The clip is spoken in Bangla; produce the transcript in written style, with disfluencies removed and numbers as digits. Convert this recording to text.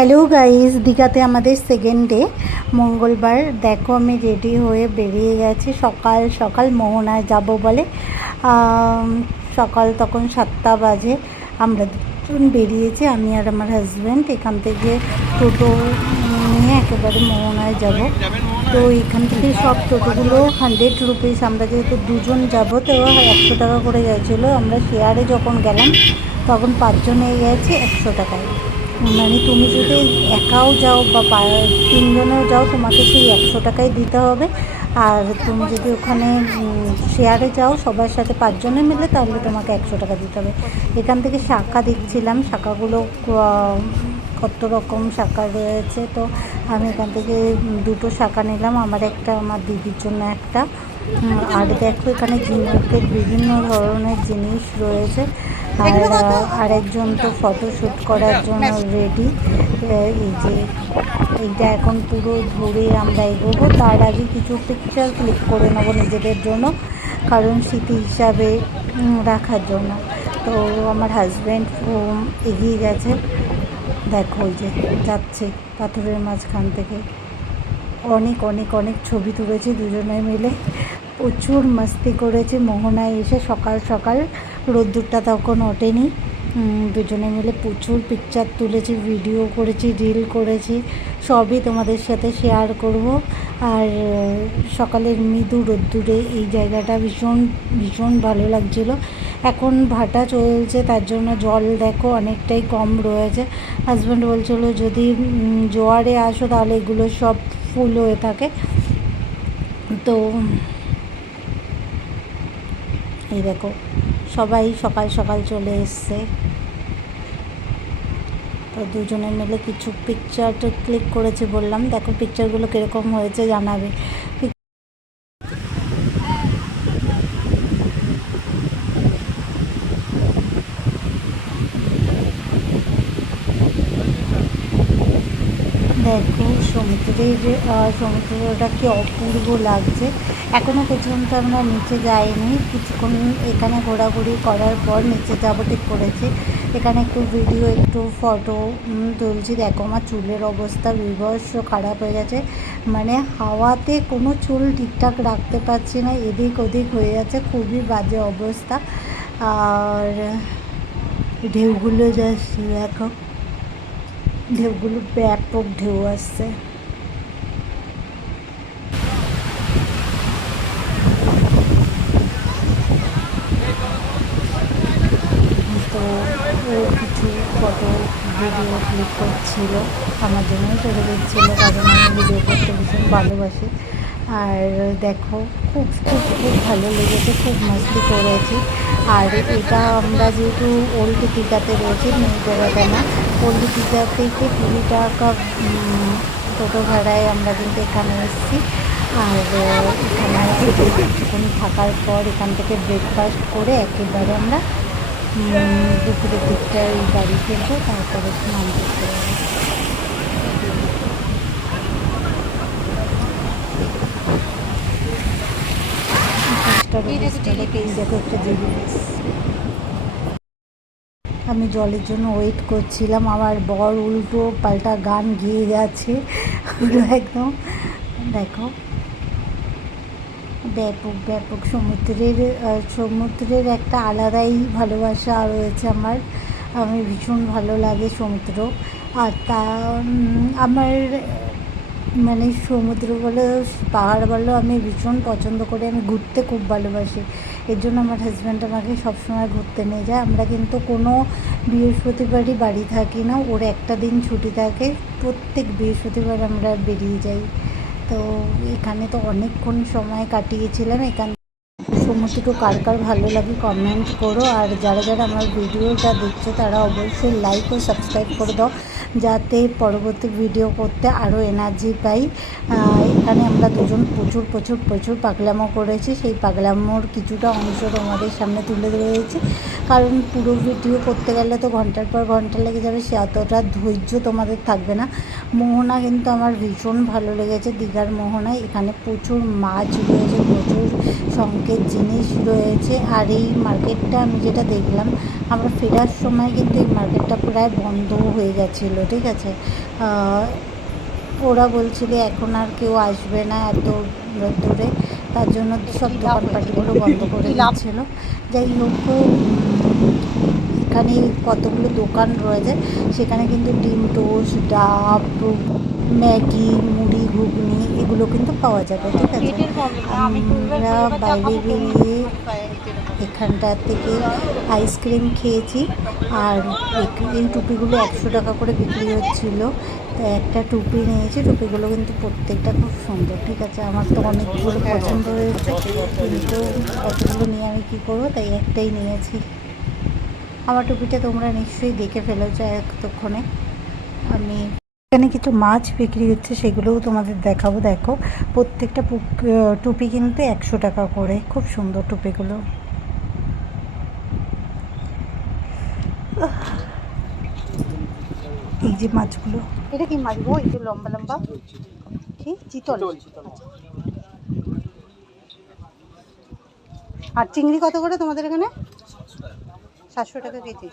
হ্যালো গাইস, দীঘাতে আমাদের সেকেন্ড ডে মঙ্গলবার। দেখো আমি রেডি হয়ে বেরিয়ে গেছি সকাল সকাল মোহনায় যাব বলে। সকাল তখন 7টা বাজে। আমরা দুজন বেরিয়েছি, আমি আর আমার হাজব্যান্ড। এখান থেকে টোটো নিয়ে একেবারে মোহনায় যাব। তো এখান থেকে সব টোটোগুলো 100 রুপিস। আমরা যেহেতু দুজন যাব তো 100 টাকা করে গেছিলো। আমরা শেয়ারে যখন গেলাম তখন 5 জনে গেছি 100 টাকায়। মানে তুমি যদি একাও যাও বা 3 জনেও যাও তোমাকে সেই 100 টাকাই দিতে হবে। আর তুমি যদি ওখানে শেয়ারে যাও সবার সাথে 5 জনে মিলে, তাহলে তোমাকে 100 টাকা দিতে হবে। এখান থেকে শাঁখা দেখছিলাম, শাঁখাগুলো কত রকম শাঁখা রয়েছে। তো আমি এখান থেকে 2টো শাঁখা নিলাম, আমার একটা, আমার দিদির জন্য একটা। আর দেখো এখানে ঝিনুকের বিভিন্ন ধরনের জিনিস রয়েছে। আর একজন তো ফটোশ্যুট করার জন্য রেডি। এই যে এইটা এখন পুরো ঘুরে আমরা এগোবো। তার আগে কিছু পিকচার ক্লিক করে নেবো নিজেদের জন্য, কারণ স্মৃতি হিসাবে রাখার জন্য। তো আমার হাজব্যান্ড এগিয়ে গেছে, দেখো ওই যে যাচ্ছে পাথরের মাঝখান থেকে। অনেক অনেক অনেক ছবি তুলেছি দুজনে মিলে, প্রচুর মাস্তি করেছি মোহনায় এসে। সকাল সকাল রোদ্দুরটা তখন ওঠেনি। দুজনে মিলে প্রচুর পিকচার তুলেছি, ভিডিও করেছি, রিল করেছি, সবই তোমাদের সাথে শেয়ার করব। আর সকালের মৃদু রোদ্দুরে এই জায়গাটা ভীষণ ভীষণ ভালো লাগছিলো। এখন ভাটা চলছে, তার জন্য জল দেখো অনেকটাই কম রয়েছে। হাজব্যান্ড বলছিল যদি জোয়ারে আসো তাহলে এগুলো সব ফুল হয়ে থাকে। তো এই দেখো সবাই সকাল সকাল চলে এসছে। তো দুজনে মিলে কিছু পিকচার ক্লিক করেছি, বললাম দেখো পিকচারগুলো কীরকম হয়েছে জানাবে। দেখো সমুদ্রটা কি অপূর্ব লাগছে। এখনও পর্যন্ত আমরা নিচে যাইনি, কিছুক্ষণ এখানে ঘোরাঘুরি করার পর নিচে যাবো ঠিক করেছি। এখানে একটু ভিডিও একটু ফটো তুলছি। দেখো আমার চুলের অবস্থা বিভৎস খারাপ হয়ে গেছে, মানে হাওয়াতে কোনো চুল ঠিকঠাক রাখতে পারছি না, এদিক ওদিক হয়ে যাচ্ছে, খুবই বাজে অবস্থা। আর ঢেউগুলো যাচ্ছে দেখো, ঢেউগুলো ব্যাপক ঢেউ আসছে। তো ও কিছু ফটো ভিডিও ক্লিক করছিল, আমার জন্যই ছেড়ে দিচ্ছিল, কারণ আমি ভিডিও করতে ভীষণ ভালোবাসি। আর দেখো খুব খুব খুব ভালো লেগেছে, খুব মাস্তি করেছি। আর এটা আমরা যেহেতু ওল্ড দীঘাতে রয়েছি, নিউ দীঘাতে না, ওল্ড দীঘা থেকে 20 টাকা টোটো ভাড়ায় আমরা কিন্তু এখানে এসেছি। আর এখানে কিছুক্ষণ থাকার পর এখান থেকে ব্রেকফাস্ট করে একেবারে আমরা দুপুরের দিকটায় বাড়ি ফিরবো, তারপরে স্নান করতে যাবো। দেখো একটা জিনিস, আমি জলের জন্য ওয়েট করছিলাম, আমার বর উল্টো পাল্টা গান গেয়ে যাচ্ছে একদম। দেখো ব্যাপক ব্যাপক সমুদ্রের একটা আলাদাই ভালোবাসা রয়েছে আমার। আমি ভীষণ ভালো লাগে সমুদ্র। আর তা আমার মানে সমুদ্র বলো পাহাড় বলো আমি ভীষণ পছন্দ করি, আমি ঘুরতে খুব ভালোবাসি। এর জন্য আমার হাজব্যান্ড আমাকে সবসময় ঘুরতে নিয়ে যায়। আমরা কিন্তু কোনো বৃহস্পতিবারই বাড়ি থাকি না, ওর একটা দিন ছুটি থাকে, প্রত্যেক বৃহস্পতিবার আমরা বেরিয়ে যাই। তো এখানে তো অনেকক্ষণ সময় কাটিয়েছিলাম। সমুদ্র কার কার ভালো লাগে কমেন্ট করো। আর যারা যারা আমার ভিডিওটা দেখছো তারা অবশ্যই লাইক ও সাবস্ক্রাইব করে দাও, যাতে পরবর্তী ভিডিও করতে আরও এনার্জি পাই। এখানে আমরা দুজন প্রচুর প্রচুর প্রচুর পাগলামো করেছি, সেই পাগলামোর কিছুটা অংশ তোমাদের সামনে তুলে ধরেছি। কারণ পুরো ভিডিও করতে গেলে তো ঘন্টার পর ঘন্টা লেগে যাবে, সে অতটা ধৈর্য তোমাদের থাকবে না। মোহনা কিন্তু আমার ভীষণ ভালো লেগেছে, দীঘার মোহনায়। এখানে প্রচুর মাছ রয়েছে, প্রচুর শঙ্কের জিনিস রয়েছে। আর এই মার্কেটটা আমি যেটা দেখলাম, আমরা ফেরার সময় কিন্তু এই মার্কেটটা প্রায় বন্ধ হয়ে গেছিলো, ঠিক আছে। ওরা বলছিল এখন আর কেউ আসবে না এত দূরে, তার জন্য সব দোকানপাটগুলো বন্ধ করে দিচ্ছিল। যাই হোক, এখানে কতগুলো দোকান রয়েছে, সেখানে কিন্তু ডিম টোস্ট, ডাব, ম্যাগি, মুড়ি, ঘুগনি এগুলো কিন্তু পাওয়া যাবে, ঠিক আছে। আমরা বাইরে বেরিয়ে এখানটার থেকে আইসক্রিম খেয়েছি, আর এই টুপিগুলো 100 টাকা করে বিক্রি হচ্ছিলো। তো একটা টুপি নিয়েছি, টুপিগুলো কিন্তু প্রত্যেকটা খুব সুন্দর, ঠিক আছে। আমার তো অনেকগুলো পছন্দ হয়েছে, কিন্তু কতগুলো নিয়ে আমি কী করবো, তাই একটাই নিয়েছি। আমার টুপিটা তোমরা নিশ্চয়ই দেখে ফেলেছো এতক্ষণে। আমি এখানে কিছু মাছ বিক্রি হচ্ছে, সেগুলোও তোমাদের দেখাবো। দেখো, প্রত্যেকটা টুপি কিন্তু 100 টাকা করে, খুব সুন্দর টুপিগুলো। এই যে মাছগুলো, এটা কি মাছ গো? এই যে লম্বা লম্বা, কি চিতল? আর চিংড়ি কত করে তোমাদের এখানে? 700 টাকা কেজি।